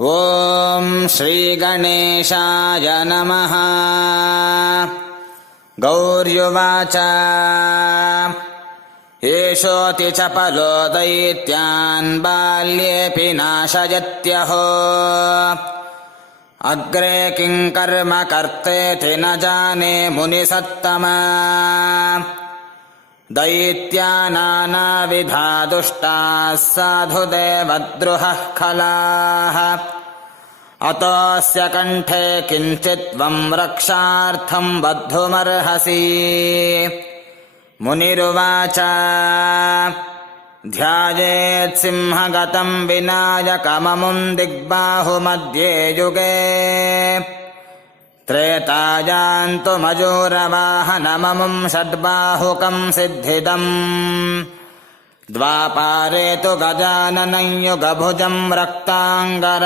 ಓಂ ಶ್ರೀ ಗಣೇಶಾಯ ನಮಃ. ಗೌರ್ಯುವಾಚ ಏಷೋತಿ ಚಪಲೋ ದೈತ್ಯಾನ್ ಬಾಲ್ಯೇಪಿ ನಾಶಯತ್ಯಹೋ ಅಗ್ರೆ ಕಿಂ ಕರ್ಮ ಕರ್ತೇತಿ ನ ಜಾನೆ ಮುನಿಸತ್ತಮ. ದೈತ್ಯಾ ನಾನಾವಿಧಾ ದುಷ್ಟಾಃ ಸಾಧು ದೇವದ್ರುಹಃ ಖಲಾಃ. ಅತೋಸ್ಯ ಕಂಠೆ ಕಿಂಚಿತ್ ತ್ವಂ ರಕ್ಷಾರ್ಥಂ ಬದ್ಧುಮರ್ಹಸಿ. ಮುನಿರುವಾಚ ಧ್ಯಾಯೇತ್ ಸಿಂಹಗತಂ ವಿನಾಯಕಮಮುಂ ದಿಗ್ಬಾಹುಮಧ್ಯೆ ಯುಗೇ. ತ್ರೇತಾಯಾಂತು ಮಜೂರವಾಹನಮಮುಂ ಷಡ್ಬಾಹುಕಂ ಸಿದ್ಧಿದಂ. ದ್ವಾಪಾರೇ ತು ಗಜಾನನಂ ಯುಗಭುಜಂ ರಕ್ತಾಂಗರ